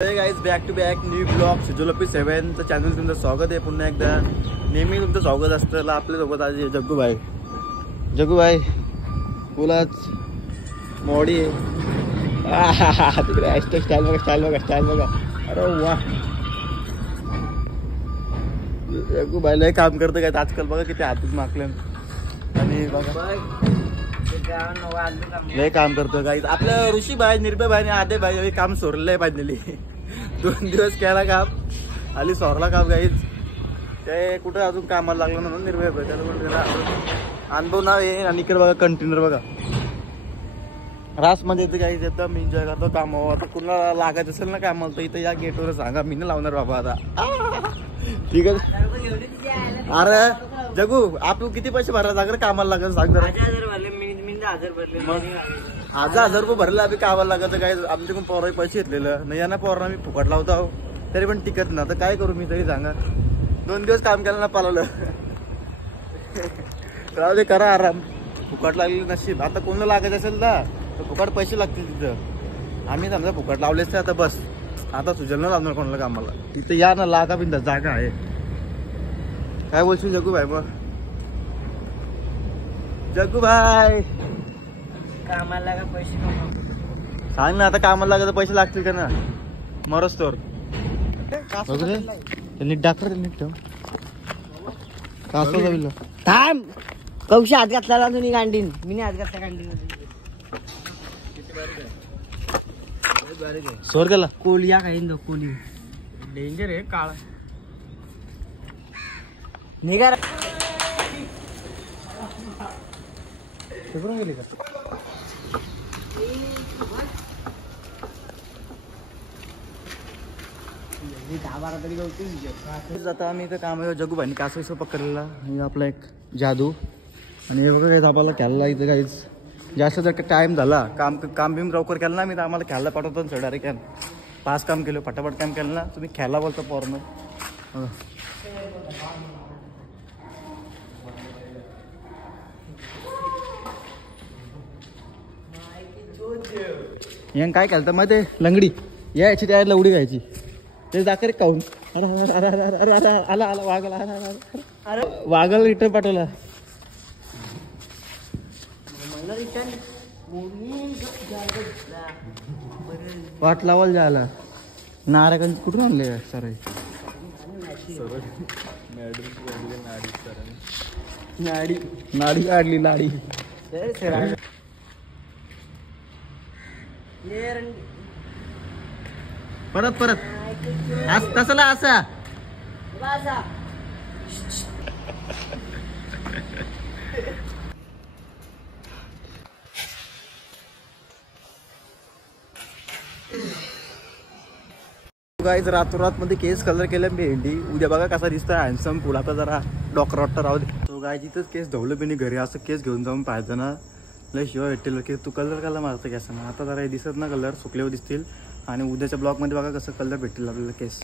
Guys back to back new blog शिजोलपी 7 चं channel तुमचं स्वागत आहे पुन्हा एकदा। नेहमी तुमचं स्वागत असतं। आपल्या सोबत आज जग्गू भाई फुलाच मोडी आहे तिकडे स्टाईल बघा अरे वाह जग्गू भाई लय काम करतं काय आजकाल बघा किती हातच माकले आणि बघा लय काम करतो गाईज। आपल्या ऋषी भाई निर्भय भाई आधे भाई काम सोडलंय पाहिजे 2 दिवस केला काम आली सोरला काम गाईज। ते कुठं अजून कामाला लागलं म्हणून निर्भय भाई त्याला अनुभव नाव आहे। आणि इकडे बघा कंटेनर बघा रास मध्ये येतं गाईज येतं मी एन्जॉय करतो काम। आता कुणाला लागायचं असेल ना कामाला तर इथं या गेटवर सांगा मी नाही लावणार बाबा आता ठीक आहे। अरे जगू आपण किती पैसे भरायला लागले कामाला लागेल सांग जरा। 1000 रुपये भरले आम्ही कामाला लागत काय आमच्याकडून पोराही पैसे घेतलेलं नाही यांना पोरांना मी फुकट लावतो तरी पण टिकत ना। तर काय करू मी तरी सांगा 2 दिवस काम केलं ना पालवलं राहू दे करा आराम फुकट लागलेलं नशीब। आता कोणाला लागायचं असेल ना तर फुकट पैसे लागतील तिथं। आम्ही समजा फुकट लावलेच आता बस आता सुजल न लावणार कोणाला कामाला तिथं या ना लागा बिंदा जागा आहे। काय बोलशील जग्गू भाई मग जग्गू भाई कामाला लागा पैसे सांग ना आता कामाला लागत पैसे लागतील का ना मरस तर नीट डाक्टर नीट ठेव कासव थांब कौशी हात घातला तुम्ही गांडीन मी हात घातला गांडीन सोर गेला कोलिया काही नो कोली डेंजर आहे काळ निघा गेली का आता आम्ही इथं काम आहे जग्गू भाईने कासव पकडलेला आणि आपला एक जादू आणि हे बघा आपल्याला खेळायला इथं काहीच जास्त जर टाइम झाला काम बिम लवकर केलं ना मी तर आम्हाला खेळायला पाठवतो ना डायरेक्ट 5 काम केलं फटाफट काम केलं ना तुम्ही खेळायला बोलता पोरनं यांनी काय केलं तर मग ते लंगडी यायची त्या लवडी घ्यायची ते जाकर काऊन अरे अरे अरे अरे अरे आला आला वागला अरे वागल रिटर्न पाठवला वाट लावायला जायला नारळ कुठून आणले सर नाडी नाडी काढली नाडी परत परत तसला असा गाईज रातोरात मध्ये केस कलर केलं भेंडी उद्या बघा कसा दिसतोय हँडसम फुल आता जरा डॉक्टर वाटतं राहू दे तो गाय जिथंच केस धवलं बिनी घरी असं केस घेऊन जाऊन पाहिजे ना लय शिवाय भेटेल की तू कलर कलर मारतं केसांना आता जरा हे दिसत ना कलर सुकल्यावर दिसतील आणि उद्याच्या ब्लॉग मध्ये बघा कसं कलर भेटेल आपल्याला केस।